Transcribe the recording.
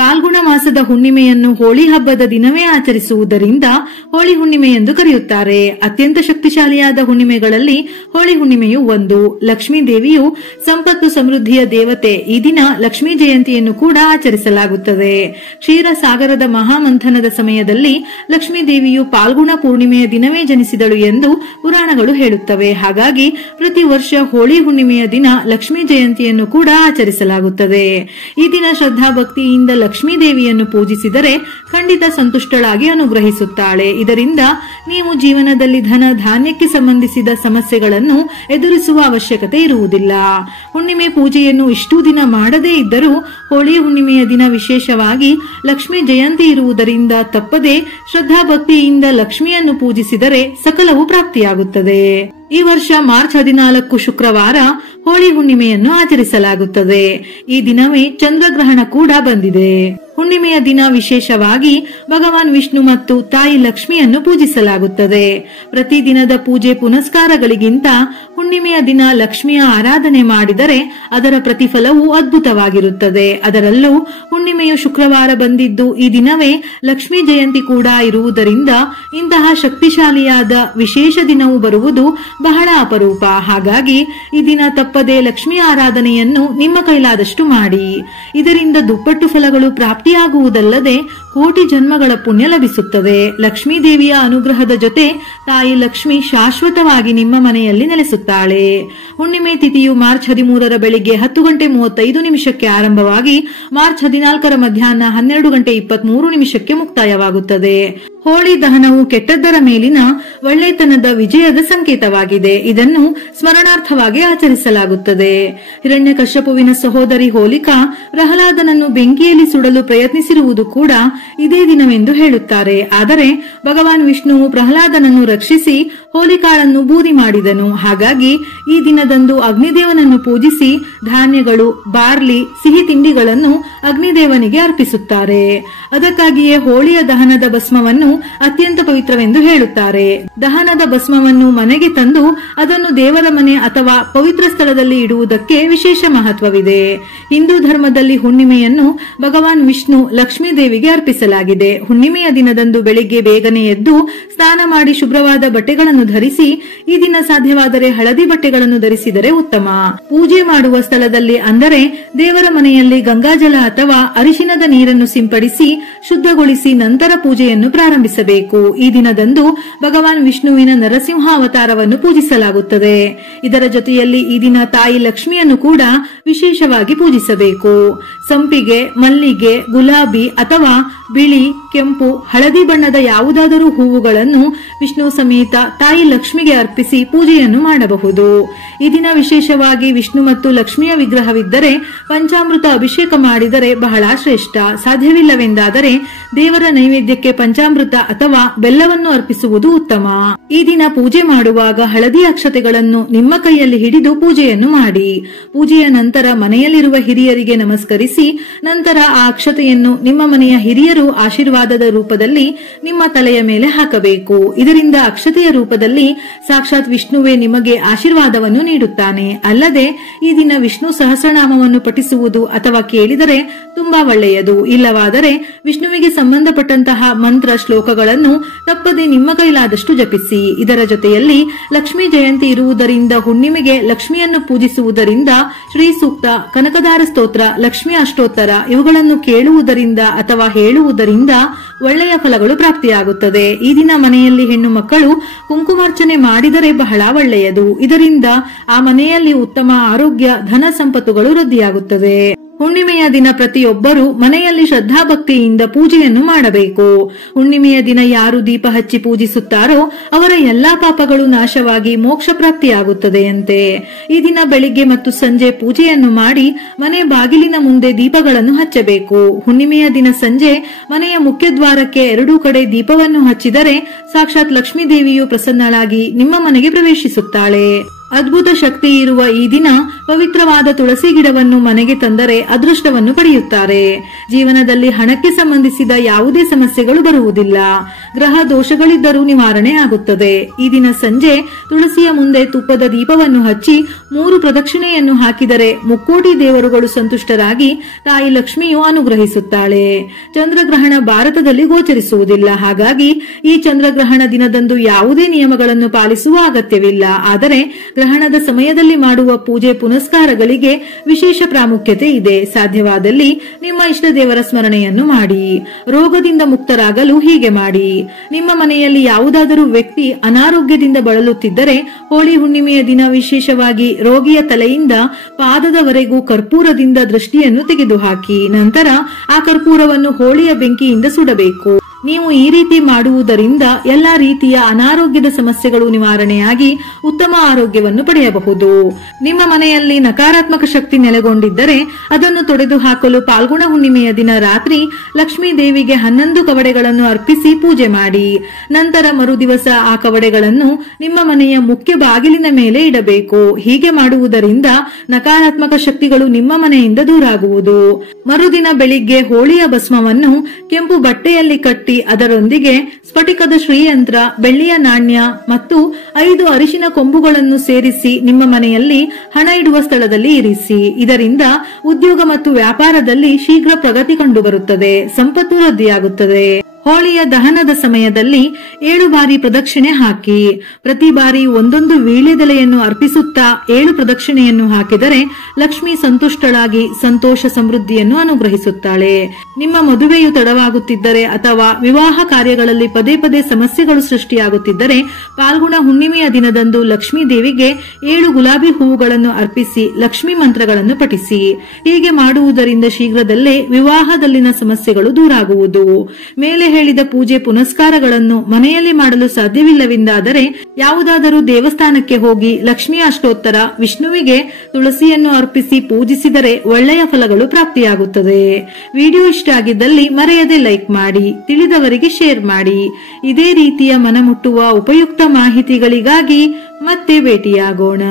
ಫಾಲ್ಗುಣ ಮಾಸದ ಹುಣ್ಣಿಮೆಯನ್ನು ಹೋಳಿ ಹಬ್ಬದ ದಿನವೇ ಆಚರಿಸುವುದರಿಂದ ಹೋಳಿ ಹುಣ್ಣಿಮೆ ಎಂದು ಕರೆಯುತ್ತಾರೆ. ಅತ್ಯಂತ ಶಕ್ತಿಶಾಲಿಯಾದ ಹುಣ್ಣಿಮೆಗಳಲ್ಲಿ ಹೋಳಿ ಹುಣ್ಣಿಮೆಯು ಒಂದು. ಲಕ್ಷ್ಮೀ ದೇವಿಯು ಸಂಪತ್ತು ಸಮೃದ್ಧಿಯ ದೇವತೆ. ಈ ದಿನ ಲಕ್ಷ್ಮೀ ಜಯಂತಿಯನ್ನು ಕೂಡ ಆಚರಿಸಲಾಗುತ್ತದೆ. ಕ್ಷೀರಸಾಗರದ ಮಹಾಮಂಥನದ ಸಮಯದಲ್ಲಿ ಲಕ್ಷ್ಮೀ ದೇವಿಯು ಫಾಲ್ಗುಣ ಪೂರ್ಣಿಮೆಯ ದಿನವೇ ಜನಿಸಿದಳು ಎಂದು ಪುರಾಣಗಳು ಹೇಳುತ್ತವೆ. ಹಾಗಾಗಿ ಪ್ರತಿ ವರ್ಷ ಹೋಳಿ ಹುಣ್ಣಿಮೆಯ ದಿನ ಲಕ್ಷ್ಮೀ ಜಯಂತಿಯನ್ನು ಕೂಡ ಆಚರಿಸಲಾಗುತ್ತದೆ. ಈ ದಿನ ಶ್ರದ್ಧಾ ಭಕ್ತಿಯಿಂದ ಲಕ್ಷ್ಮೀ ದೇವಿಯನ್ನು ಪೂಜಿಸಿದರೆ ಖಂಡಿತ ಸಂತುಷ್ಟಳಾಗಿ ಅನುಗ್ರಹಿಸುತ್ತಾಳೆ. ಇದರಿಂದ ನೀವು ಜೀವನದಲ್ಲಿ ಧನ ಧಾನ್ಯಕ್ಕೆ ಸಂಬಂಧಿಸಿದ ಸಮಸ್ಯೆಗಳನ್ನು ಎದುರಿಸುವ ಅವಶ್ಯಕತೆ ಇರುವುದಿಲ್ಲ. ಹುಣ್ಣಿಮೆ ಪೂಜೆಯನ್ನು ಇಷ್ಟೂ ದಿನ ಮಾಡದೇ ಇದ್ದರೂ ಹೋಳಿ ಹುಣ್ಣಿಮೆಯ ದಿನ ವಿಶೇಷವಾಗಿ ಲಕ್ಷ್ಮೀ ಜಯಂತಿ ಇರುವುದರಿಂದ ತಪ್ಪದೆ ಶ್ರದ್ಧಾ ಭಕ್ತಿಯಿಂದ ಲಕ್ಷ್ಮಿಯನ್ನು ಪೂಜಿಸಿದರೆ ಸಕಲವೂ ಪ್ರಾಪ್ತಿಯಾಗುತ್ತದೆ. ಈ ವರ್ಷ ಮಾರ್ಚ್ 14 ಶುಕ್ರವಾರ ಹೋಳಿ ಹುಣ್ಣಿಮೆಯನ್ನು ಆಚರಿಸಲಾಗುತ್ತದೆ. ಈ ದಿನವೇ ಚಂದ್ರಗ್ರಹಣ ಕೂಡ ಬಂದಿದೆ. ಹುಣ್ಣಿಮೆಯ ದಿನ ವಿಶೇಷವಾಗಿ ಭಗವಾನ್ ವಿಷ್ಣು ಮತ್ತು ತಾಯಿ ಲಕ್ಷ್ಮಿಯನ್ನು ಪೂಜಿಸಲಾಗುತ್ತದೆ. ಪ್ರತಿದಿನದ ಪೂಜೆ ಪುನಸ್ಕಾರಗಳಿಗಿಂತ ಹುಣ್ಣಿಮೆಯ ದಿನ ಲಕ್ಷ್ಮಿಯ ಆರಾಧನೆ ಮಾಡಿದರೆ ಅದರ ಪ್ರತಿಫಲವು ಅದ್ಭುತವಾಗಿರುತ್ತದೆ. ಅದರಲ್ಲೂ ಹುಣ್ಣಿಮೆಯು ಶುಕ್ರವಾರ ಬಂದಿದ್ದು ಈ ದಿನವೇ ಲಕ್ಷ್ಮೀ ಜಯಂತಿ ಕೂಡ ಇರುವುದರಿಂದ ಇಂತಹ ಶಕ್ತಿಶಾಲಿಯಾದ ವಿಶೇಷ ದಿನವು ಬರುವುದು ಬಹಳ ಅಪರೂಪ. ಹಾಗಾಗಿ ಈ ದಿನ ತಪ್ಪದೆ ಲಕ್ಷ್ಮೀ ಆರಾಧನೆಯನ್ನು ನಿಮ್ಮ ಕೈಲಾದಷ್ಟು ಮಾಡಿ. ಇದರಿಂದ ದುಪ್ಪಟ್ಟು ಫಲಗಳು ಪ್ರಾಪ್ತಿಯಾಗುವುದಲ್ಲದೆ ಕೋಟಿ ಜನ್ಮಗಳ ಪುಣ್ಯ ಲಭಿಸುತ್ತದೆ. ಲಕ್ಷ್ಮೀ ದೇವಿಯ ಅನುಗ್ರಹದ ಜೊತೆ ತಾಯಿ ಲಕ್ಷ್ಮಿ ಶಾಶ್ವತವಾಗಿ ನಿಮ್ಮ ಮನೆಯಲ್ಲಿ ನೆಲೆಸುತ್ತಾಳೆ. ಹುಣ್ಣಿಮೆ ತಿಥಿಯು ಮಾರ್ಚ್ 13 ಬೆಳಿಗ್ಗೆ 10:35 ಆರಂಭವಾಗಿ ಮಾರ್ಚ್ 14 ಮಧ್ಯಾಹ್ನ 12:23 ಮುಕ್ತಾಯವಾಗುತ್ತದೆ. ಹೋಳಿ ದಹನವು ಕೆಟ್ಟದ್ದರ ಮೇಲಿನ ಒಳ್ಳೆತನದ ವಿಜಯದ ಸಂಕೇತವಾಗಿದೆ. ಇದನ್ನು ಸ್ಮರಣಾರ್ಥವಾಗಿ ಆಚರಿಸಲಾಗುತ್ತದೆ. ಹಿರಣ್ಯಕಶ್ಯಪುವಿನ ಸಹೋದರಿ ಹೋಲಿಕಾ ಪ್ರಹ್ಲಾದನನ್ನು ಬೆಂಕಿಯಲ್ಲಿ ಸುಡಲು ಪ್ರಯತ್ನಿಸಿರುವುದು ಕೂಡ ಇದೇ ದಿನವೆಂದು ಹೇಳುತ್ತಾರೆ. ಆದರೆ ಭಗವಾನ್ ವಿಷ್ಣುವು ಪ್ರಹ್ಲಾದನನ್ನು ರಕ್ಷಿಸಿ ಹೋಲಿಕಾಳನ್ನು ಬೂದಿ ಮಾಡಿದನು. ಹಾಗಾಗಿ ಈ ದಿನದಂದು ಅಗ್ನಿದೇವನನ್ನು ಪೂಜಿಸಿ ಧಾನ್ಯಗಳು, ಬಾರ್ಲಿ, ಸಿಹಿ ತಿಂಡಿಗಳನ್ನು ಅಗ್ನಿದೇವನಿಗೆ ಅರ್ಪಿಸುತ್ತಾರೆ. ಅದಕ್ಕಾಗಿಯೇ ಹೋಳಿಯ ದಹನದ ಭಸ್ಮವನ್ನು ಅತ್ಯಂತ ಪವಿತ್ರವೆಂದು ಹೇಳುತ್ತಾರೆ. ದಹನದ ಭಸ್ಮವನ್ನು ಮನೆಗೆ ತಂದು ಅದನ್ನು ದೇವರ ಮನೆ ಅಥವಾ ಪವಿತ್ರ ಸ್ಥಳದಲ್ಲಿ ಇಡುವುದಕ್ಕೆ ವಿಶೇಷ ಮಹತ್ವವಿದೆ. ಹಿಂದೂ ಧರ್ಮದಲ್ಲಿ ಹುಣ್ಣಿಮೆಯನ್ನು ಭಗವಾನ್ ವಿಷ್ಣು ಲಕ್ಷ್ಮೀ ದೇವಿಗೆ ಅರ್ಪಿಸಲಾಗಿದೆ. ಹುಣ್ಣಿಮೆಯ ದಿನದಂದು ಬೆಳಿಗ್ಗೆ ಬೇಗನೆ ಎದ್ದು ಸ್ನಾನ ಮಾಡಿ ಶುಭ್ರವಾದ ಬಟ್ಟೆಗಳನ್ನು ಧರಿಸಿ, ಈ ದಿನ ಸಾಧ್ಯವಾದರೆ ಹಳದಿ ಬಟ್ಟೆಗಳನ್ನು ಧರಿಸಿದರೆ ಉತ್ತಮ. ಪೂಜೆ ಮಾಡುವ ಸ್ಥಳದಲ್ಲಿ ಅಂದರೆ ದೇವರ ಮನೆಯಲ್ಲಿ ಗಂಗಾಜಲ ಅಥವಾ ಅರಿಶಿನದ ನೀರನ್ನು ಸಿಂಪಡಿಸಿ ಶುದ್ಧಗೊಳಿಸಿ ನಂತರ ಪೂಜೆಯನ್ನು ಪ್ರಾರಂಭಿಸಬೇಕು. ಈ ದಿನದಂದು ಭಗವಾನ್ ವಿಷ್ಣುವಿನ ನರಸಿಂಹ ಅವತಾರವನ್ನು ಪೂಜಿಸಲಾಗುತ್ತದೆ. ಇದರ ಜೊತೆಯಲ್ಲಿ ಈ ದಿನ ತಾಯಿ ಲಕ್ಷ್ಮಿಯನ್ನು ಕೂಡ ವಿಶೇಷವಾಗಿ ಪೂಜಿಸಬೇಕು. ಸಂಪಿಗೆ, ಮಲ್ಲಿಗೆ, ಗುಲಾಬಿ ಅಥವಾ ಬಿಳಿ, ಕೆಂಪು, ಹಳದಿ ಬಣ್ಣದ ಯಾವುದಾದರೂ ಹೂವುಗಳನ್ನು ವಿಷ್ಣು ಸಮೇತ ತಾಯಿ ಲಕ್ಷ್ಮಿಗೆ ಅರ್ಪಿಸಿ ಪೂಜೆಯನ್ನು ಮಾಡಬಹುದು. ಈ ದಿನ ವಿಶೇಷವಾಗಿ ವಿಷ್ಣು ಮತ್ತು ಲಕ್ಷ್ಮಿಯ ವಿಗ್ರಹವಿದ್ದರೆ ಪಂಚಾಮೃತ ಅಭಿಷೇಕ ಮಾಡಿದರೆ ಬಹಳ ಶ್ರೇಷ್ಠ. ಸಾಧ್ಯವಿಲ್ಲವೆಂದಾದರೆ ದೇವರ ನೈವೇದ್ಯಕ್ಕೆ ಪಂಚಾಮೃತ ಅಥವಾ ಬೆಲ್ಲವನ್ನು ಅರ್ಪಿಸುವುದು ಉತ್ತಮ. ಈ ದಿನ ಪೂಜೆ ಮಾಡುವಾಗ ಹಳದಿ ಅಕ್ಷತೆಗಳನ್ನು ನಿಮ್ಮ ಕೈಯಲ್ಲಿ ಹಿಡಿದು ಪೂಜೆಯನ್ನು ಮಾಡಿ. ಪೂಜೆಯ ನಂತರ ಮನೆಯಲ್ಲಿರುವ ಹಿರಿಯರಿಗೆ ನಮಸ್ಕರಿಸಿ ನಂತರ ಆ ಅಕ್ಷತೆಯನ್ನು ನಿಮ್ಮ ಮನೆಯ ಹಿರಿಯರು ಆಶೀರ್ವಾದದ ರೂಪದಲ್ಲಿ ನಿಮ್ಮ ತಲೆಯ ಮೇಲೆ ಹಾಕಬೇಕು. ಇದರಿಂದ ಅಕ್ಷತೆಯ ರೂಪದಲ್ಲಿ ಸಾಕ್ಷಾತ್ ವಿಷ್ಣುವೇ ನಿಮಗೆ ಆಶೀರ್ವಾದವನ್ನು ನೀಡುತ್ತಾನೆ. ಅಲ್ಲದೆ ಈ ದಿನ ವಿಷ್ಣು ಸಹಸ್ರನಾಮವನ್ನು ಪಠಿಸುವುದು ಅಥವಾ ಕೇಳಿದರೆ ತುಂಬಾ ಒಳ್ಳೆಯದು. ಇಲ್ಲವಾದರೆ ವಿಷ್ಣುವಿಗೆ ಸಂಬಂಧಪಟ್ಟಂತಹ ಮಂತ್ರ ಶ್ಲೋಕಗಳನ್ನು ತಪ್ಪದೆ ನಿಮ್ಮ ಕೈಲಾದಷ್ಟು ಜಪಿಸಿ. ಇದರ ಜೊತೆಯಲ್ಲಿ ಲಕ್ಷ್ಮೀ ಜಯಂತಿ ಇರುವುದರಿಂದ ಹುಣ್ಣಿಮೆಗೆ ಲಕ್ಷ್ಮಿಯನ್ನು ಪೂಜಿಸುವುದರಿಂದ ಶ್ರೀ ಸೂಕ್ತ, ಕನಕದಾರ ಸ್ತೋತ್ರ, ಲಕ್ಷ್ಮೀ ಅಷ್ಟೋತ್ತರ ಇವುಗಳನ್ನು ಕೇಳುವುದರಿಂದ ಅಥವಾ ಹೇಳುವುದರಿಂದ ಒಳ್ಳೆಯ ಫಲಗಳು ಪ್ರಾಪ್ತಿಯಾಗುತ್ತದೆ. ಈ ದಿನ ಮನೆಯಲ್ಲಿ ಹೆಣ್ಣು ಮಕ್ಕಳು ಕುಂಕುಮಾರ್ಚನೆ ಮಾಡಿದರೆ ಬಹಳ ಒಳ್ಳೆಯದು. ಇದರಿಂದ ಆ ಮನೆಯಲ್ಲಿ ಉತ್ತಮ ಆರೋಗ್ಯ, ಧನ ಸಂಪತ್ತುಗಳು ವೃದ್ಧಿಯಾಗುತ್ತದೆ. ಹುಣ್ಣಿಮೆಯ ದಿನ ಪ್ರತಿಯೊಬ್ಬರೂ ಮನೆಯಲ್ಲಿ ಶ್ರದ್ಧಾಭಕ್ತಿಯಿಂದ ಪೂಜೆಯನ್ನು ಮಾಡಬೇಕು. ಹುಣ್ಣಿಮೆಯ ದಿನ ಯಾರು ದೀಪ ಹಚ್ಚಿ ಪೂಜಿಸುತ್ತಾರೋ ಅವರ ಎಲ್ಲಾ ಪಾಪಗಳು ನಾಶವಾಗಿ ಮೋಕ್ಷ ಪ್ರಾಪ್ತಿಯಾಗುತ್ತದೆಯಂತೆ. ಈ ದಿನ ಬೆಳಿಗ್ಗೆ ಮತ್ತು ಸಂಜೆ ಪೂಜೆಯನ್ನು ಮಾಡಿ ಮನೆ ಬಾಗಿಲಿನ ಮುಂದೆ ದೀಪಗಳನ್ನು ಹಚ್ಚಬೇಕು. ಹುಣ್ಣಿಮೆಯ ದಿನ ಸಂಜೆ ಮನೆಯ ಮುಖ್ಯ ದ್ವಾರಕ್ಕೆ ಎರಡೂ ಕಡೆ ದೀಪವನ್ನು ಹಚ್ಚಿದರೆ ಸಾಕ್ಷಾತ್ ಲಕ್ಷ್ಮೀ ದೇವಿಯು ಪ್ರಸನ್ನಳಾಗಿ ನಿಮ್ಮ ಮನೆಗೆ ಪ್ರವೇಶಿಸುತ್ತಾಳೆ. ಅದ್ಭುತ ಶಕ್ತಿ ಇರುವ ಈ ದಿನ ಪವಿತ್ರವಾದ ತುಳಸಿ ಗಿಡವನ್ನು ಮನೆಗೆ ತಂದರೆ ಅದೃಷ್ಟವನ್ನು ಪಡೆಯುತ್ತಾರೆ. ಜೀವನದಲ್ಲಿ ಹಣಕ್ಕೆ ಸಂಬಂಧಿಸಿದ ಯಾವುದೇ ಸಮಸ್ಯೆಗಳು ಬರುವುದಿಲ್ಲ. ಗ್ರಹ ದೋಷಗಳಿದ್ದರೂ ನಿವಾರಣೆ ಆಗುತ್ತದೆ. ಈ ದಿನ ಸಂಜೆ ತುಳಸಿಯ ಮುಂದೆ ತುಪ್ಪದ ದೀಪವನ್ನು ಹಚ್ಚಿ 3 ಪ್ರದಕ್ಷಿಣೆಯನ್ನು ಹಾಕಿದರೆ ಮುಕ್ಕೋಟಿ ದೇವರುಗಳು ಸಂತುಷ್ಟರಾಗಿ ತಾಯಿ ಲಕ್ಷ್ಮಿಯು ಅನುಗ್ರಹಿಸುತ್ತಾಳೆ. ಚಂದ್ರಗ್ರಹಣ ಭಾರತದಲ್ಲಿ ಗೋಚರಿಸುವುದಿಲ್ಲ. ಹಾಗಾಗಿ ಈ ಚಂದ್ರಗ್ರಹಣ ದಿನದಂದು ಯಾವುದೇ ನಿಯಮಗಳನ್ನು ಪಾಲಿಸುವ ಅಗತ್ಯವಿಲ್ಲ. ಆದರೆ ಗ್ರಹಣದ ಸಮಯದಲ್ಲಿ ಮಾಡುವ ಪೂಜೆ ಪುನಸ್ಕಾರಗಳಿಗೆ ವಿಶೇಷ ಪ್ರಾಮುಖ್ಯತೆ ಇದೆ. ಸಾಧ್ಯವಾದಲ್ಲಿ ನಿಮ್ಮ ಇಷ್ಟ ದೇವರ ಸ್ಮರಣೆಯನ್ನು ಮಾಡಿ. ರೋಗದಿಂದ ಮುಕ್ತರಾಗಲು ಹೀಗೆ ಮಾಡಿ. ನಿಮ್ಮ ಮನೆಯಲ್ಲಿ ಯಾವುದಾದರೂ ವ್ಯಕ್ತಿ ಅನಾರೋಗ್ಯದಿಂದ ಬಳಲುತ್ತಿದ್ದರೆ ಹೋಳಿ ಹುಣ್ಣಿಮೆಯ ದಿನ ವಿಶೇಷವಾಗಿ ರೋಗಿಯ ತಲೆಯಿಂದ ಪಾದದವರೆಗೂ ಕರ್ಪೂರದಿಂದ ದೃಷ್ಟಿಯನ್ನು ತೆಗೆದುಹಾಕಿ ನಂತರ ಆ ಕರ್ಪೂರವನ್ನು ಹೋಳಿಯ ಬೆಂಕಿಯಿಂದ ಸುಡಬೇಕು. ನೀವು ಈ ರೀತಿ ಮಾಡುವುದರಿಂದ ಎಲ್ಲಾ ರೀತಿಯ ಅನಾರೋಗ್ಯದ ಸಮಸ್ಯೆಗಳು ನಿವಾರಣೆಯಾಗಿ ಉತ್ತಮ ಆರೋಗ್ಯವನ್ನು ಪಡೆಯಬಹುದು. ನಿಮ್ಮ ಮನೆಯಲ್ಲಿ ನಕಾರಾತ್ಮಕ ಶಕ್ತಿ ನೆಲೆಗೊಂಡಿದ್ದರೆ ಅದನ್ನು ತೊಡೆದು ಹಾಕಲು ಪಾಲ್ಗುಣ ಹುಣ್ಣಿಮೆಯ ದಿನ ರಾತ್ರಿ ಲಕ್ಷ್ಮೀ ದೇವಿಗೆ 11 ಕವಡೆಗಳನ್ನು ಅರ್ಪಿಸಿ ಪೂಜೆ ಮಾಡಿ. ನಂತರ ಮರುದಿವಸ ಆ ಕವಡೆಗಳನ್ನು ನಿಮ್ಮ ಮನೆಯ ಮುಖ್ಯ ಬಾಗಿಲಿನ ಮೇಲೆ ಇಡಬೇಕು. ಹೀಗೆ ಮಾಡುವುದರಿಂದ ನಕಾರಾತ್ಮಕ ಶಕ್ತಿಗಳು ನಿಮ್ಮ ಮನೆಯಿಂದ ದೂರಾಗುವುದು. ಮರುದಿನ ಬೆಳಿಗ್ಗೆ ಹೋಳಿಯ ಭಸ್ಮವನ್ನು ಕೆಂಪು ಬಟ್ಟೆಯಲ್ಲಿ ಕಟ್ಟಿ ಅದರೊಂದಿಗೆ ಸ್ಫಟಿಕದ ಶ್ರೀಯಂತ್ರ, ಬೆಳ್ಳಿಯ ನಾಣ್ಯ ಮತ್ತು 5 ಅರಿಶಿನ ಕೊಂಬುಗಳನ್ನು ಸೇರಿಸಿ ನಿಮ್ಮ ಮನೆಯಲ್ಲಿ ಹಣ ಇಡುವ ಸ್ಥಳದಲ್ಲಿ ಇರಿಸಿ. ಇದರಿಂದ ಉದ್ಯೋಗ ಮತ್ತು ವ್ಯಾಪಾರದಲ್ಲಿ ಶೀಘ್ರ ಪ್ರಗತಿ ಕಂಡುಬರುತ್ತದೆ, ಸಂಪತ್ತು ವೃದ್ಧಿಯಾಗುತ್ತದೆ. ಹೋಳಿಯ ದಹನದ ಸಮಯದಲ್ಲಿ 7 ಬಾರಿ ಪ್ರದಕ್ಷಿಣೆ ಹಾಕಿ. ಪ್ರತಿ ಬಾರಿ ಒಂದೊಂದು ವೀಳ್ಯದೆಲೆಯನ್ನು ಅರ್ಪಿಸುತ್ತಾ 7 ಪ್ರದಕ್ಷಿಣೆಯನ್ನು ಹಾಕಿದರೆ ಲಕ್ಷ್ಮಿ ಸಂತುಷ್ಟಳಾಗಿ ಸಂತೋಷ ಸಮೃದ್ಧಿಯನ್ನು ಅನುಗ್ರಹಿಸುತ್ತಾಳೆ. ನಿಮ್ಮ ಮದುವೆಯು ತಡವಾಗುತ್ತಿದ್ದರೆ ಅಥವಾ ವಿವಾಹ ಕಾರ್ಯಗಳಲ್ಲಿ ಪದೇ ಪದೇ ಸಮಸ್ಯೆಗಳು ಸೃಷ್ಟಿಯಾಗುತ್ತಿದ್ದರೆ ಪಾಲ್ಗುಣ ಹುಣ್ಣಿಮೆಯ ದಿನದಂದು ಲಕ್ಷ್ಮೀ ದೇವಿಗೆ 7 ಗುಲಾಬಿ ಹೂವುಗಳನ್ನು ಅರ್ಪಿಸಿ ಲಕ್ಷ್ಮೀ ಮಂತ್ರಗಳನ್ನು ಪಠಿಸಿ. ಹೀಗೆ ಮಾಡುವುದರಿಂದ ಶೀಘ್ರದಲ್ಲೇ ವಿವಾಹದಲ್ಲಿನ ಸಮಸ್ಯೆಗಳು ದೂರಾಗುವುದು. ಮೇಲೆ ಹೇಳಿದ ಪೂಜೆ ಪುನಸ್ಕಾರಗಳನ್ನು ಮನೆಯಲ್ಲಿ ಮಾಡಲು ಸಾಧ್ಯವಿಲ್ಲವೆಂದಾದರೆ ಯಾವುದಾದರೂ ದೇವಸ್ಥಾನಕ್ಕೆ ಹೋಗಿ ಲಕ್ಷ್ಮೀ ಅಷ್ಟೋತ್ತರ, ವಿಷ್ಣುವಿಗೆ ತುಳಸಿಯನ್ನು ಅರ್ಪಿಸಿ ಪೂಜಿಸಿದರೆ ಒಳ್ಳೆಯ ಫಲಗಳು ಪ್ರಾಪ್ತಿಯಾಗುತ್ತದೆ. ವಿಡಿಯೋ ಇಷ್ಟ ಆಗಿದ್ದಲ್ಲಿ ಮರೆಯದೆ ಲೈಕ್ ಮಾಡಿ, ತಿಳಿದವರಿಗೆ ಶೇರ್ ಮಾಡಿ. ಇದೇ ರೀತಿಯ ಮನಮುಟ್ಟುವ ಉಪಯುಕ್ತ ಮಾಹಿತಿಗಳಿಗಾಗಿ ಮತ್ತೆ ಭೇಟಿಯಾಗೋಣ.